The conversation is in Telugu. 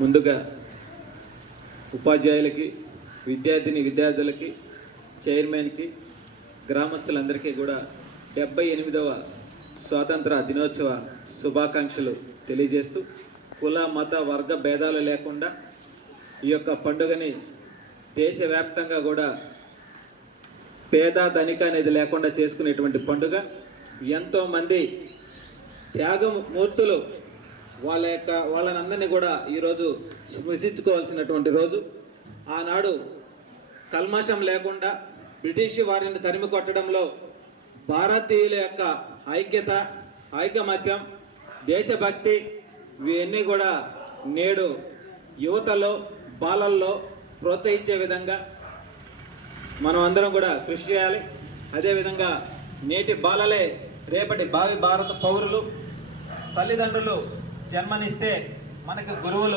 ముందుగా ఉపాధ్యాయులకి, విద్యార్థులకి, చైర్మన్కి, గ్రామస్తులందరికీ కూడా 78వ స్వాతంత్ర దినోత్సవ శుభాకాంక్షలు తెలియజేస్తూ, కుల మత వర్గ భేదాలు లేకుండా ఈ యొక్క పండుగని దేశవ్యాప్తంగా కూడా పేద ధనిక అనేది లేకుండా చేసుకునేటువంటి పండుగ. ఎంతోమంది త్యాగమూర్తులు వాళ్ళనందరినీ కూడా ఈరోజు స్మృశించుకోవాల్సినటువంటి రోజు. ఆనాడు కల్మషం లేకుండా బ్రిటిష్ వారిని తరిమి కొట్టడంలో భారతీయుల యొక్క ఐక్యత, ఐకమత్యం, దేశభక్తి ఇవన్నీ కూడా నేడు యువతలో, బాలల్లో ప్రోత్సహించే విధంగా మనం అందరం కూడా కృషి చేయాలి. అదేవిధంగా నేటి బాలలే రేపటి భావి భారత పౌరులు. తల్లిదండ్రులు జన్మనిస్తే మనకి గురువులు